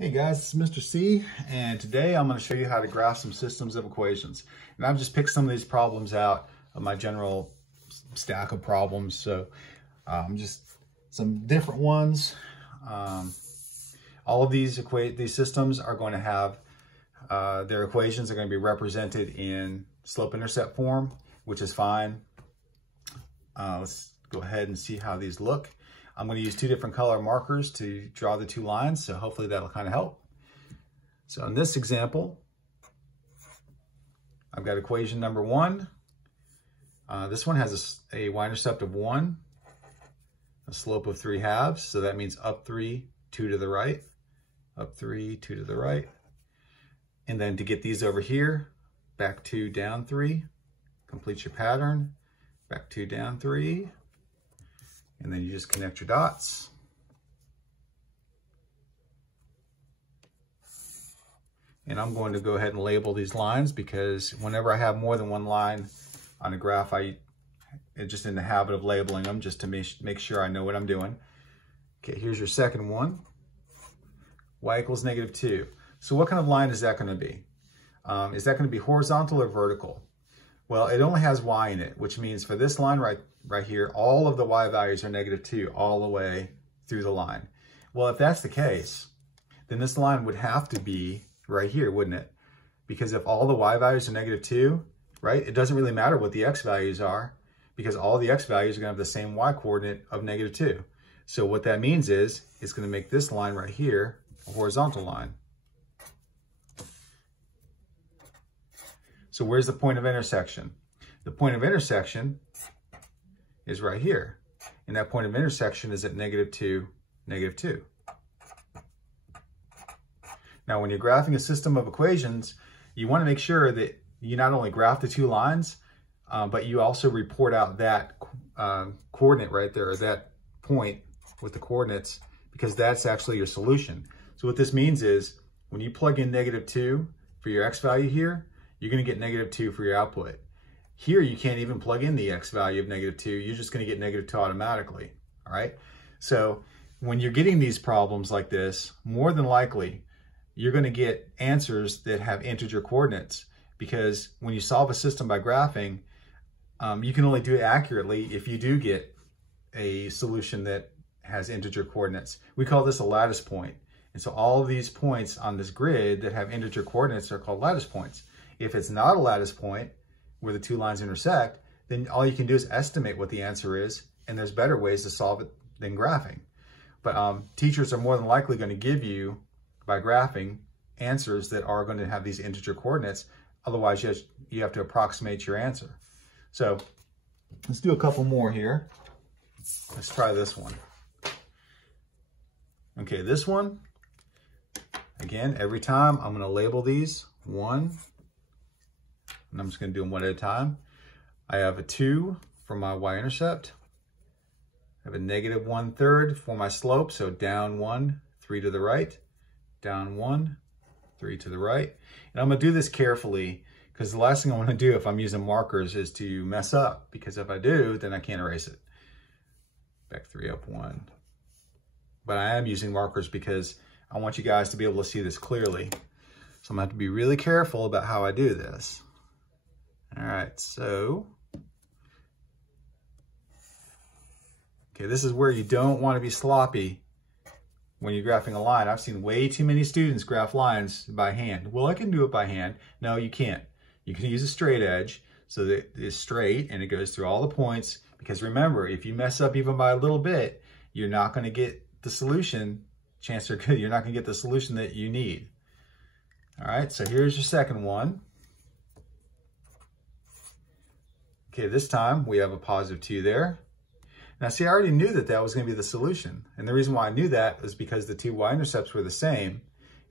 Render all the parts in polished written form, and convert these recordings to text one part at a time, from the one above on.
Hey guys, it's Mr. C, and today I'm going to show you how to graph some systems of equations. And I've just picked some of these problems out of my general stack of problems, so just some different ones. All of these systems are going to have their equations are going to be represented in slope-intercept form, which is fine. Let's go ahead and see how these look. I'm going to use two different color markers to draw the two lines, so hopefully that'll kind of help. So in this example, I've got equation number 1. This one has a y-intercept of 1, a slope of 3/2, so that means up 3, 2 to the right, up 3, 2 to the right. And then to get these over here, back 2, down 3, complete your pattern, back 2, down 3, and then you just connect your dots. And I'm going to go ahead and label these lines because whenever I have more than one line on a graph, I'm just in the habit of labeling them just to make sure I know what I'm doing. Okay, here's your second one. Y equals -2. So what kind of line is that going to be? Is that going to be horizontal or vertical? Well, it only has y in it, which means for this line right here, all of the y values are -2 all the way through the line. Well, if that's the case, then this line would have to be right here, wouldn't it? Because if all the y values are -2, right, it doesn't really matter what the x values are because all the x values are going to have the same y coordinate of -2. So what that means is it's going to make this line right here a horizontal line. So where's the point of intersection? The point of intersection is right here. And that point of intersection is at -2, -2. Now, when you're graphing a system of equations, you want to make sure that you not only graph the two lines, but you also report out that coordinate right there, or that point with the coordinates, because that's actually your solution. So what this means is when you plug in -2 for your x value here, you're going to get -2 for your output. Here, you can't even plug in the x value of -2. You're just going to get -2 automatically, all right? So when you're getting these problems like this, more than likely, you're going to get answers that have integer coordinates, because when you solve a system by graphing, you can only do it accurately if you do get a solution that has integer coordinates. We call this a lattice point. And so all of these points on this grid that have integer coordinates are called lattice points. If it's not a lattice point where the two lines intersect, then all you can do is estimate what the answer is, and there's better ways to solve it than graphing. But teachers are more than likely going to give you, by graphing, answers that are going to have these integer coordinates. Otherwise, you have to approximate your answer. So let's do a couple more here. Let's try this one. Okay, this one, again, every time I'm going to label these 1, and I'm just going to do them one at a time. I have a 2 for my y-intercept. I have a -1/3 for my slope, so down 1, 3 to the right, down 1, 3 to the right. And I'm going to do this carefully because the last thing I want to do if I'm using markers is to mess up, because if I do, then I can't erase it. Back 3, up 1. But I am using markers because I want you guys to be able to see this clearly. So I'm going to have to be really careful about how I do this. All right, so, okay, this is where you don't want to be sloppy when you're graphing a line. I've seen way too many students graph lines by hand. Well, I can do it by hand. No, you can't. You can use a straight edge so that it's straight and it goes through all the points, because remember, if you mess up even by a little bit, you're not going to get the solution. Chances are good you're not going to get the solution that you need. All right, so here's your second one. Okay, this time we have a +2 there. Now see, I already knew that that was going to be the solution. And the reason why I knew that is because the two y-intercepts were the same.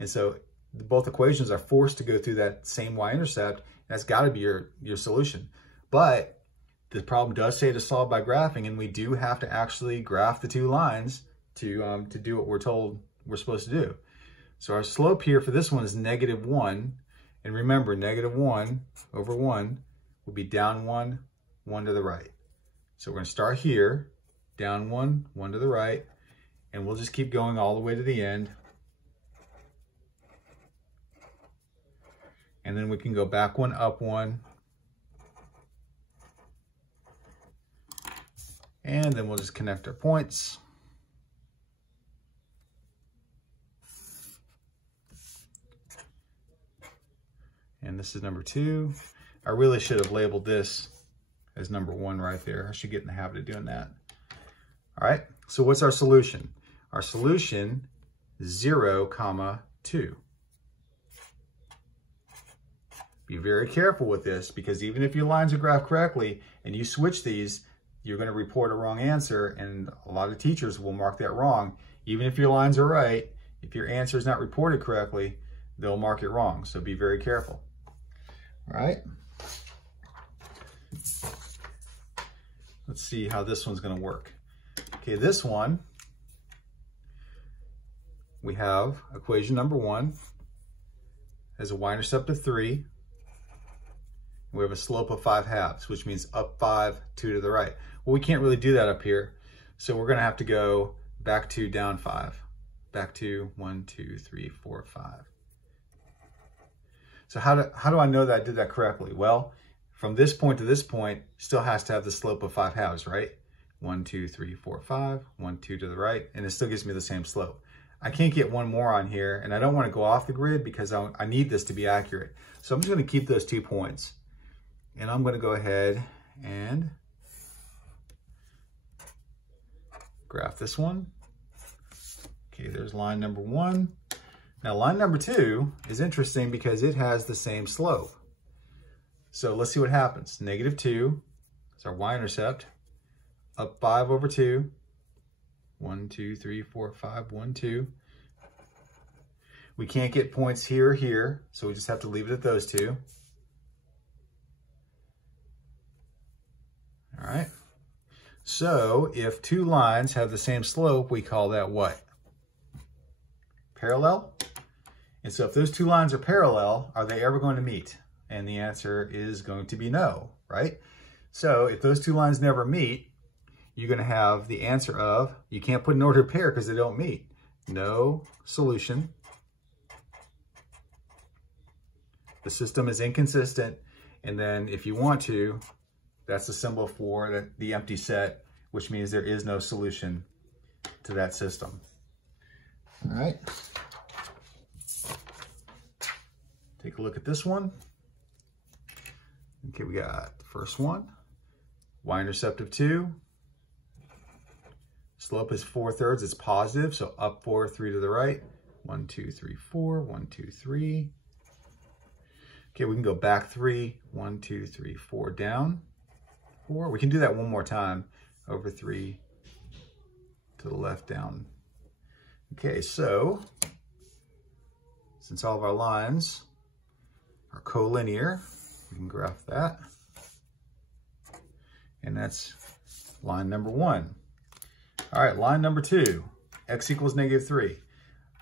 And so both equations are forced to go through that same y-intercept. That's got to be your solution. But the problem does say to solve by graphing, and we do have to actually graph the two lines to do what we're told we're supposed to do. So our slope here for this one is -1. And remember, -1 over 1 will be down 1, 1 to the right. So we're going to start here, down 1, 1 to the right, and we'll just keep going all the way to the end. And then we can go back one, up one. And then we'll just connect our points. And this is number 2. I really should have labeled this as number 1 right there. I should get in the habit of doing that. All right, so what's our solution? Our solution, 0, 2. Be very careful with this, because even if your lines are graphed correctly and you switch these, you're going to report a wrong answer, and a lot of teachers will mark that wrong. Even if your lines are right, if your answer is not reported correctly, they'll mark it wrong. So be very careful. All right. Let's see how this one's going to work. Okay, this one, we have equation number 1 has a y-intercept of 3. We have a slope of 5/2, which means up 5, 2 to the right. Well, we can't really do that up here. So we're gonna have to go back 2, down 5. Back 2, 1, 2, 3, 4, 5. So how do I know that I did that correctly? Well, from this point to this point, still has to have the slope of 5/2, right? 1, 2, 3, 4, 5, 1, 2 to the right, and it still gives me the same slope. I can't get one more on here, and I don't wanna go off the grid because I need this to be accurate. So I'm just gonna keep those 2 points. And I'm gonna go ahead and graph this one. Okay, there's line number 1. Now line number 2 is interesting because it has the same slope. So let's see what happens. -2 is our y-intercept. Up 5 over 2. 1, 2, 3, 4, 5, 1, 2. We can't get points here or here, so we just have to leave it at those 2. All right, so if 2 lines have the same slope, we call that what? Parallel. And so if those 2 lines are parallel, are they ever going to meet? And the answer is going to be no, right? So if those 2 lines never meet, you're going to have the answer of, you can't put an ordered pair because they don't meet. No solution. The system is inconsistent. And then if you want to, that's the symbol for the empty set, which means there is no solution to that system. All right. Take a look at this one. Okay, we got the first one. Y-intercept of 2. Slope is 4/3, it's positive, so up 4, 3 to the right. 1, 2, 3, 4, 1, 2, 3. Okay, we can go back 3, 1, 2, 3, 4, down. 4. We can do that one more time. Over 3 to the left, down. Okay, so since all of our lines are collinear, we can graph that. And that's line number 1. All right, line number 2, x equals -3.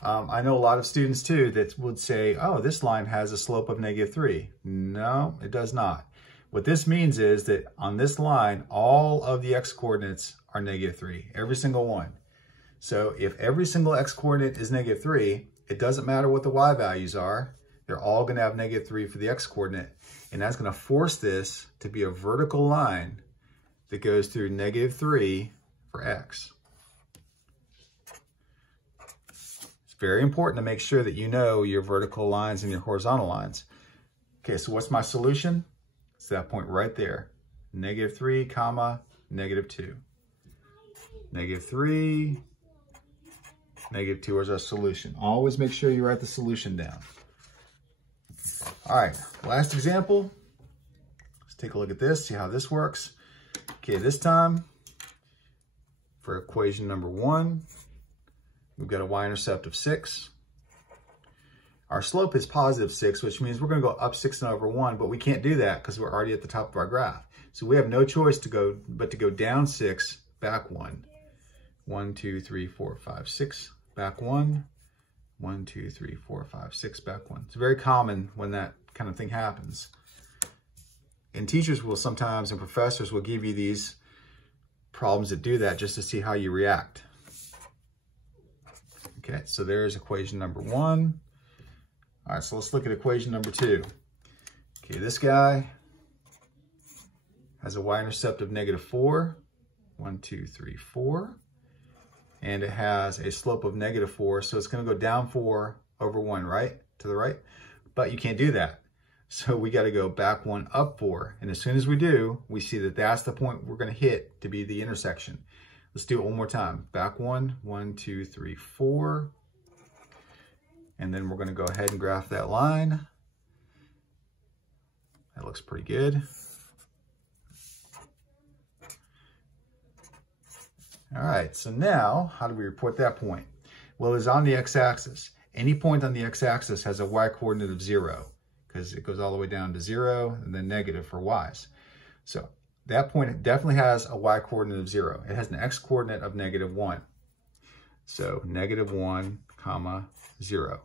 I know a lot of students too that would say, oh, this line has a slope of -3. No, it does not. What this means is that on this line, all of the x coordinates are -3, every single one. So if every single x coordinate is -3, it doesn't matter what the y values are. They're all going to have -3 for the x coordinate. And that's going to force this to be a vertical line that goes through -3 for x. It's very important to make sure that you know your vertical lines and your horizontal lines. Okay, so what's my solution? It's that point right there. -3, -2. -3, -2 is our solution. Always make sure you write the solution down. All right, last example. Let's take a look at this, see how this works. Okay, this time, for equation number 1, we've got a y-intercept of 6. Our slope is +6, which means we're going to go up 6 and over 1, but we can't do that because we're already at the top of our graph. So we have no choice but to go down 6, back 1. 1, 2, 3, 4, 5, 6, back 1. 1, 2, 3, 4, 5, 6, back 1. It's very common when that kind of thing happens. And teachers will sometimes, and professors will give you these problems that do that just to see how you react. Okay, so there's equation number 1. All right, so let's look at equation number 2. Okay, this guy has a y-intercept of -4. 1, 2, 3, 4. And it has a slope of -4, so it's going to go down 4 over 1, right? To the right. But you can't do that. So we got to go back 1, up 4. And as soon as we do, we see that that's the point we're going to hit to be the intersection. Let's do it one more time. Back 1, 1, 2, 3, 4. And then we're going to go ahead and graph that line. That looks pretty good. All right, so now how do we report that point? Well, it's on the x-axis. Any point on the x-axis has a y-coordinate of 0 because it goes all the way down to 0 and then negative for y's. So that point definitely has a y-coordinate of 0. It has an x-coordinate of -1. So -1, 0.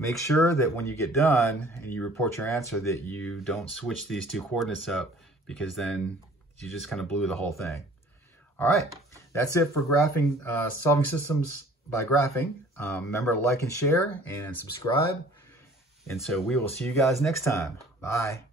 Make sure that when you get done and you report your answer that you don't switch these two coordinates up, because then you just kind of blew the whole thing. All right, that's it for graphing, solving systems by graphing. Remember to like and share and subscribe. And so we will see you guys next time. Bye.